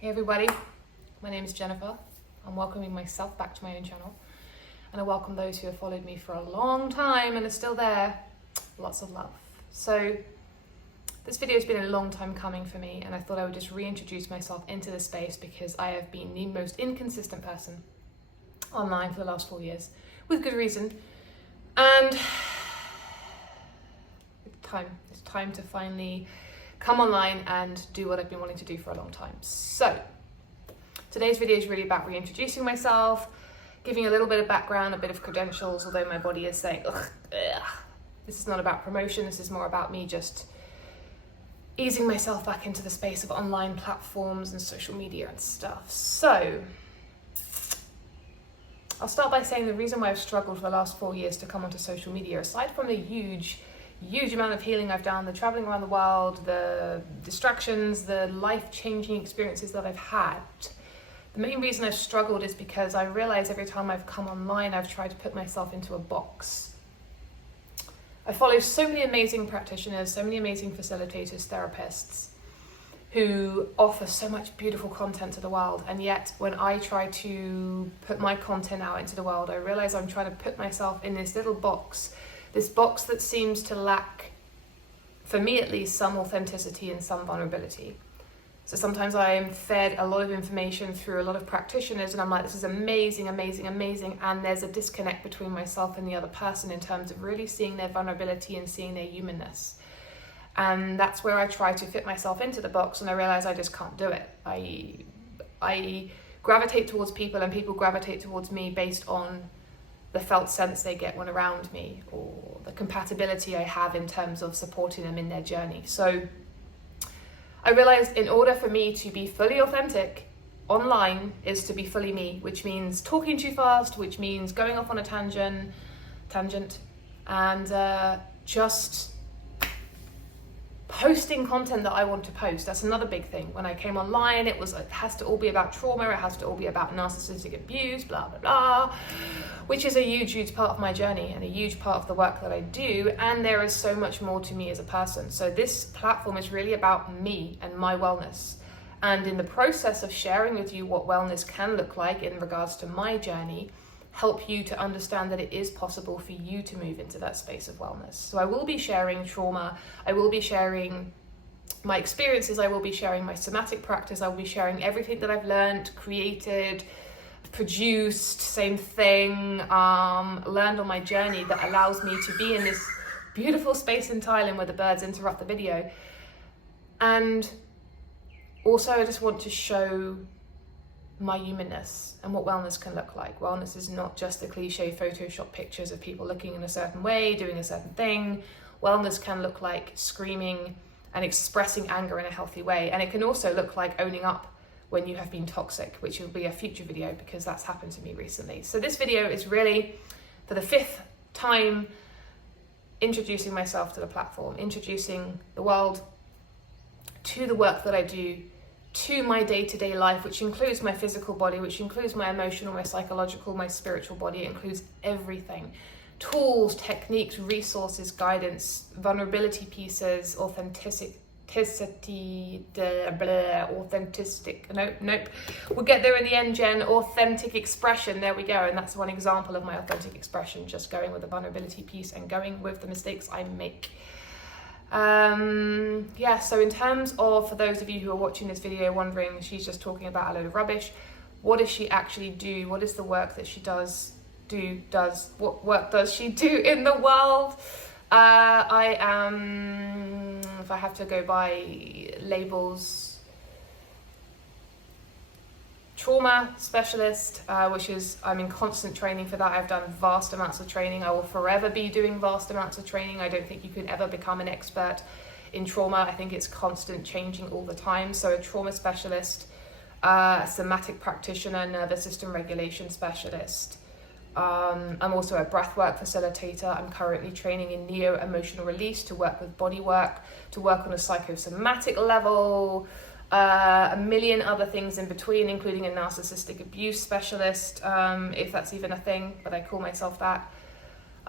Hey everybody, my name is Jennifer. I'm welcoming myself back to my own channel, and I welcome those who have followed me for a long time and are still there. Lots of love. So this video has been a long time coming for me, and I thought I would just reintroduce myself into this space because I have been the most inconsistent person online for the last 4 years, with good reason. And it's time to finally come online and do what I've been wanting to do for a long time. So today's video is really about reintroducing myself, giving a little bit of background, a bit of credentials, although my body is saying, ugh. This is not about promotion, this is more about me just easing myself back into the space of online platforms and social media and stuff. So I'll start by saying the reason why I've struggled for the last 4 years to come onto social media, aside from the huge amount of healing I've done, the traveling around the world, the distractions, the life-changing experiences that I've had, the main reason I've struggled is because I realize every time I've come online, I've tried to put myself into a box. I follow so many amazing practitioners, so many amazing facilitators, therapists, who offer so much beautiful content to the world, and yet when I try to put my content out into the world, I realize I'm trying to put myself in this little box, this box that seems to lack, for me at least, some authenticity and some vulnerability. So sometimes I am fed a lot of information through a lot of practitioners and I'm like, this is amazing, and there's a disconnect between myself and the other person in terms of really seeing their vulnerability and seeing their humanness. And that's where I try to fit myself into the box, and I realize I just can't do it. I gravitate towards people, and people gravitate towards me based on the felt sense they get when around me, or the compatibility I have in terms of supporting them in their journey. So I realized in order for me to be fully authentic online is to be fully me, which means talking too fast, which means going off on a tangent, and just posting content that I want to post. That's another big thing. When I came online, it has to all be about trauma, it has to all be about narcissistic abuse, blah, blah, blah, which is a huge part of my journey and a huge part of the work that I do. And there is so much more to me as a person. So this platform is really about me and my wellness. And in the process of sharing with you what wellness can look like in regards to my journey, help you to understand that it is possible for you to move into that space of wellness. So I will be sharing trauma, I will be sharing my experiences, I will be sharing my somatic practice, I will be sharing everything that I've learned, created, produced, same thing, learned on my journey that allows me to be in this beautiful space in Thailand where the birds interrupt the video. And also I just want to show my humanness and what wellness can look like. Wellness is not just the cliche Photoshop pictures of people looking in a certain way, doing a certain thing. Wellness can look like screaming and expressing anger in a healthy way. And it can also look like owning up when you have been toxic, which will be a future video because that's happened to me recently. So this video is really, for the 5th time, introducing myself to the platform, introducing the world to the work that I do, to my day-to-day life, which includes my physical body, which includes my emotional, my psychological, my spiritual body. It includes everything. Tools, techniques, resources, guidance, vulnerability pieces, authentic. Nope. We'll get there in the end, Jen. Authentic expression, there we go. And that's one example of my authentic expression, just going with the vulnerability piece and going with the mistakes I make. So in terms of, for those of you who are watching this video wondering, she's just talking about a load of rubbish, what does she actually do? What is the work that she what work does she do in the world? I am, if I have to go by labels, trauma specialist, which is, I'm in constant training for that. I've done vast amounts of training. I will forever be doing vast amounts of training. I don't think you can ever become an expert in trauma. I think it's constant changing all the time. So a trauma specialist, a somatic practitioner, nervous system regulation specialist. I'm also a breathwork facilitator. I'm currently training in neo-emotional release to work with body work, to work on a psychosomatic level, a million other things in between, including a narcissistic abuse specialist, if that's even a thing, but I call myself that.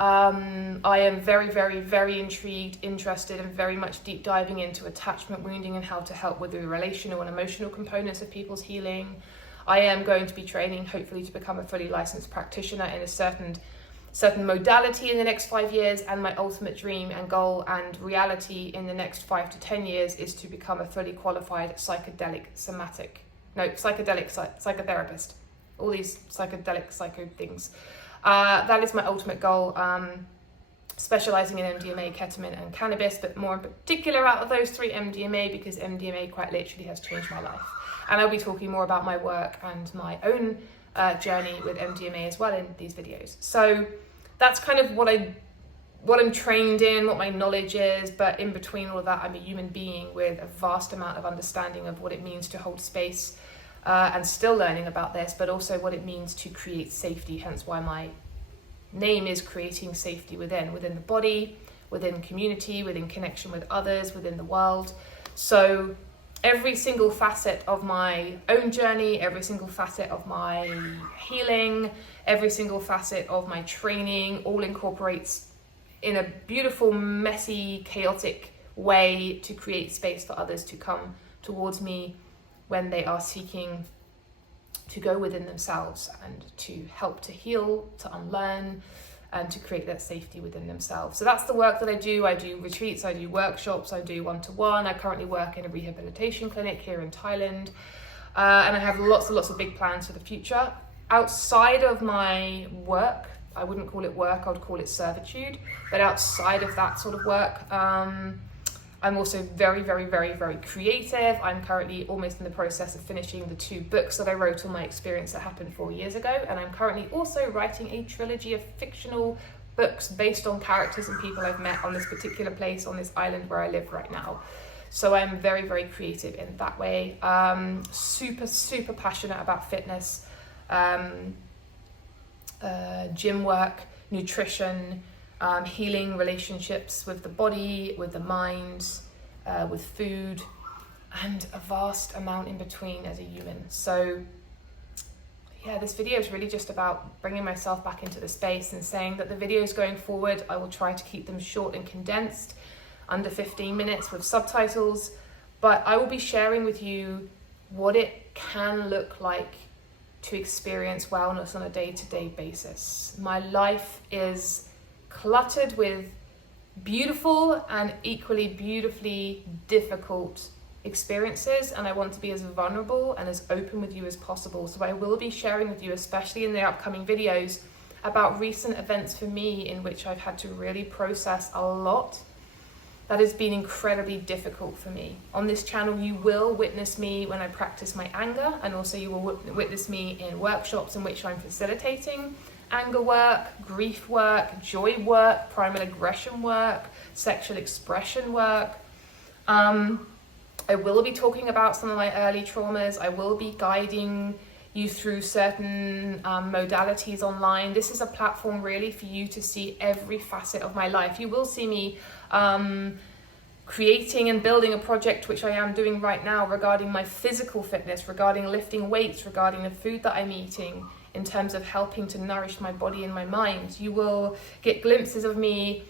I am very, very, very intrigued, interested, and very much deep diving into attachment wounding and how to help with the relational and emotional components of people's healing. I am going to be training, hopefully, to become a fully licensed practitioner in a certain modality in the next 5 years, and my ultimate dream and goal and reality in the next 5 to 10 years is to become a fully qualified psychotherapist. All these psychedelic psycho things. That is my ultimate goal, specializing in MDMA, ketamine, and cannabis, but more in particular out of those three, MDMA, because MDMA quite literally has changed my life. And I'll be talking more about my work and my own journey with MDMA as well in these videos. So that's kind of what I'm trained in, what my knowledge is, but in between all of that, I'm a human being with a vast amount of understanding of what it means to hold space, and still learning about this, but also what it means to create safety, hence why my name is creating safety within the body, within community, within connection with others, within the world. So every single facet of my own journey, every single facet of my healing, every single facet of my training all incorporates in a beautiful, messy, chaotic way to create space for others to come towards me when they are seeking to go within themselves and to help to heal, to unlearn, and to create that safety within themselves. So that's the work that I do. I do retreats, I do workshops, I do one-to-one. I currently work in a rehabilitation clinic here in Thailand, and I have lots and lots of big plans for the future. Outside of my work, I wouldn't call it work, I would call it servitude, but outside of that sort of work, I'm also very, very, very, very creative. I'm currently almost in the process of finishing the 2 books that I wrote on my experience that happened 4 years ago. And I'm currently also writing a trilogy of fictional books based on characters and people I've met on this particular place, on this island where I live right now. So I'm very, very creative in that way. Super, super passionate about fitness, gym work, nutrition, healing relationships with the body, with the mind, with food, and a vast amount in between as a human. So yeah, this video is really just about bringing myself back into the space and saying that the videos going forward, I will try to keep them short and condensed, under 15 minutes with subtitles, but I will be sharing with you what it can look like to experience wellness on a day-to-day basis. My life is cluttered with beautiful and equally beautifully difficult experiences, and I want to be as vulnerable and as open with you as possible. So I will be sharing with you, especially in the upcoming videos, about recent events for me in which I've had to really process a lot that has been incredibly difficult for me. On this channel, you will witness me when I practice my anger, and also you will witness me in workshops in which I'm facilitating anger work, grief work, joy work, primal aggression work, sexual expression work. I will be talking about some of my early traumas. I will be guiding you through certain modalities online. This is a platform really for you to see every facet of my life. You will see me creating and building a project, which I am doing right now, regarding my physical fitness, regarding lifting weights, regarding the food that I'm eating, in terms of helping to nourish my body and my mind. You will get glimpses of me,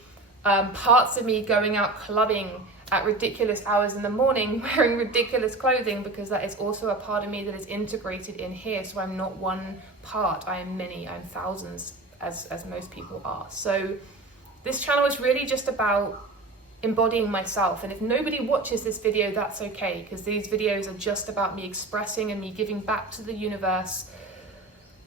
parts of me going out clubbing at ridiculous hours in the morning, wearing ridiculous clothing, because that is also a part of me that is integrated in here. So I'm not one part, I am many, I'm thousands, as most people are. So this channel is really just about embodying myself. And if nobody watches this video, that's okay, because these videos are just about me expressing and me giving back to the universe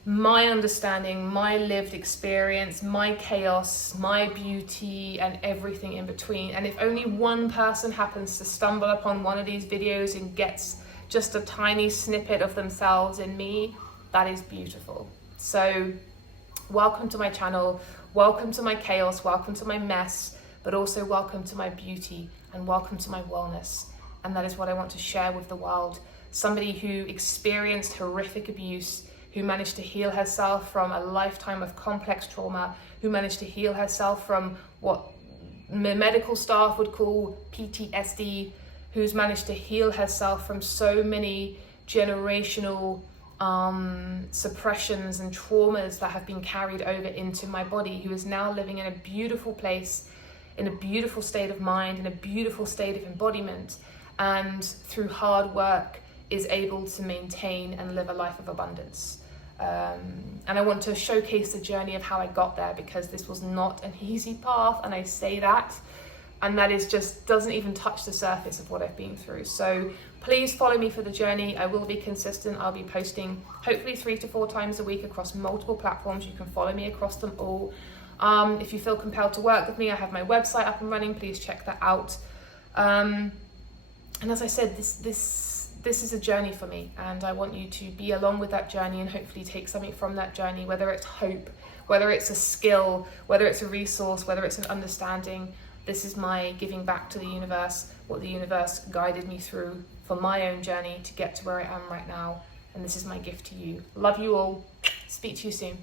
my understanding, my lived experience, my chaos, my beauty, and everything in between. And if only one person happens to stumble upon one of these videos and gets just a tiny snippet of themselves in me, that is beautiful. So welcome to my channel, welcome to my chaos, welcome to my mess, but also welcome to my beauty and welcome to my wellness. And that is what I want to share with the world. Somebody who experienced horrific abuse, who managed to heal herself from a lifetime of complex trauma, who managed to heal herself from what medical staff would call PTSD, who's managed to heal herself from so many generational suppressions and traumas that have been carried over into my body, who is now living in a beautiful place, in a beautiful state of mind, in a beautiful state of embodiment, and through hard work is able to maintain and live a life of abundance. And I want to showcase the journey of how I got there, because this was not an easy path, and I say that, and that is just doesn't even touch the surface of what I've been through. So please follow me for the journey. I will be consistent. I'll be posting hopefully 3 to 4 times a week across multiple platforms. You can follow me across them all. If you feel compelled to work with me, I have my website up and running. Please check that out. And as I said, this is a journey for me, and I want you to be along with that journey and hopefully take something from that journey, whether it's hope, whether it's a skill, whether it's a resource, whether it's an understanding. This is my giving back to the universe, what the universe guided me through for my own journey to get to where I am right now. And this is my gift to you. Love you all. Speak to you soon.